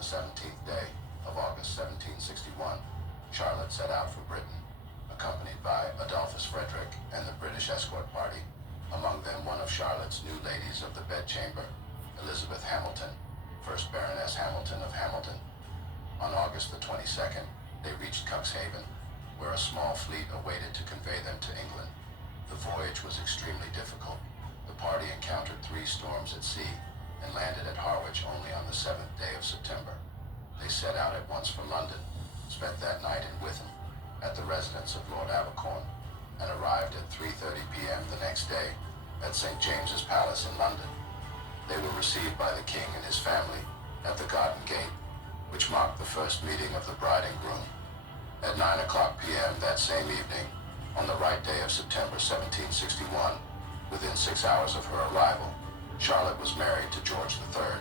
the 17th day of August 1761, Charlotte set out for Britain, accompanied by Adolphus Frederick and the British escort party, among them one of Charlotte's new ladies of the bedchamber, Elizabeth Hamilton, 1st Baroness Hamilton of Hamilton. On August the 22nd, they reached Cuxhaven, where a small fleet awaited to convey them to England. The voyage was extremely difficult. The party encountered 3 storms at sea and landed at Harwich only on the 7th day of September. They set out at once for London, spent that night in Witham, at the residence of Lord Abercorn, and arrived at 3:30 p.m. the next day at St. James's Palace in London. They were received by the king and his family at the Garden Gate, which marked the first meeting of the bride and groom. At 9 o'clock p.m. that same evening, on the right day of September 1761, within 6 hours of her arrival, Charlotte was married to George III.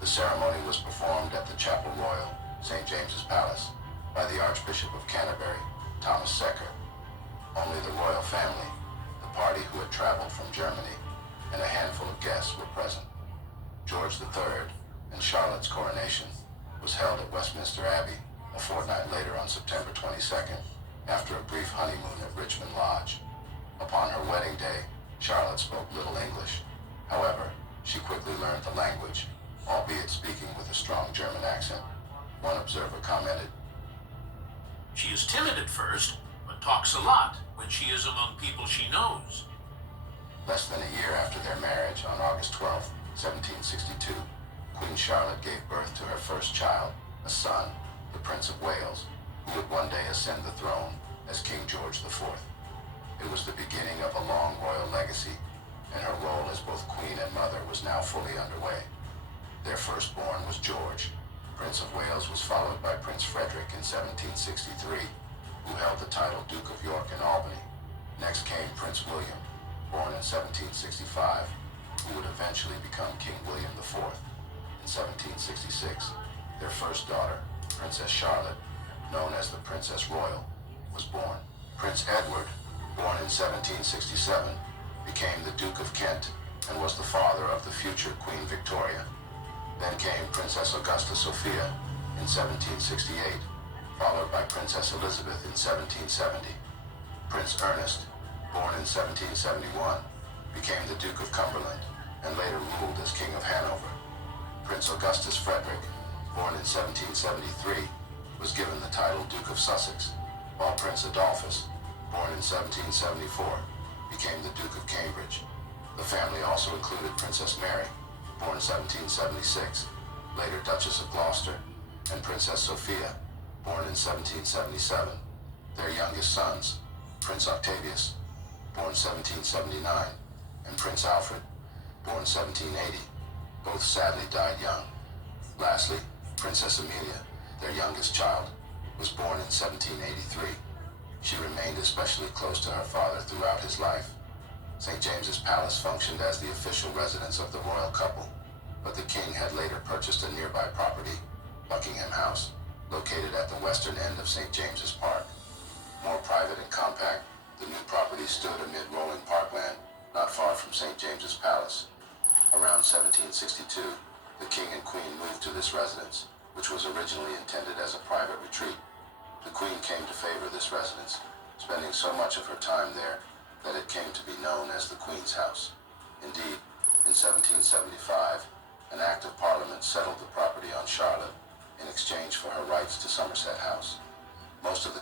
The ceremony was performed at the Chapel Royal, St. James's Palace, by the Archbishop of Canterbury, Thomas Secker. Only the royal family, the party who had traveled from Germany, and a handful of guests were present. George III and Charlotte's coronation was held at Westminster Abbey a fortnight later on September 22nd, after a brief honeymoon at Richmond Lodge. Upon her wedding day, Charlotte spoke little English. However, she quickly learned the language, albeit speaking with a strong German accent. One observer commented, "She is timid at first, but talks a lot when she is among people she knows." Less than a year after their marriage, on August 12, 1762, Queen Charlotte gave birth to her first child, a son, the Prince of Wales, who would one day ascend the throne as King George IV. It was the beginning of a long royal legacy, and her role as both queen and mother was now fully underway. Their firstborn was George. Prince of Wales was followed by Prince Frederick in 1763, who held the title Duke of York and Albany. Next came Prince William, born in 1765, who would eventually become King William IV. In 1766, their first daughter, Princess Charlotte, known as the Princess Royal, was born. Prince Edward, born in 1767, became the Duke of Kent and was the father of the future Queen Victoria. Then came Princess Augusta Sophia in 1768, followed by Princess Elizabeth in 1770. Prince Ernest, born in 1771, became the Duke of Cumberland and later ruled as King of Hanover. Prince Augustus Frederick, born in 1773, was given the title Duke of Sussex, while Prince Adolphus, born in 1774, became the Duke of Cambridge. The family also included Princess Mary, born 1776, later Duchess of Gloucester, and Princess Sophia, born in 1777. Their youngest sons, Prince Octavius, born 1779, and Prince Alfred, born 1780, both sadly died young. Lastly, Princess Amelia, their youngest child, was born in 1783. She remained especially close to her father throughout his life. St. James's Palace functioned as the official residence of the royal couple, but the king had later purchased a nearby property, Buckingham House, located at the western end of St. James's Park. More private and compact, the new property stood amid rolling parkland, not far from St. James's Palace. Around 1762, the king and queen moved to this residence, which was originally intended as a private retreat. The queen came to favor this residence, spending so much of her time there that it came to be known as the Queen's House. Indeed, in 1775, an Act of Parliament settled the property on Charlotte in exchange for her rights to Somerset House. Most of the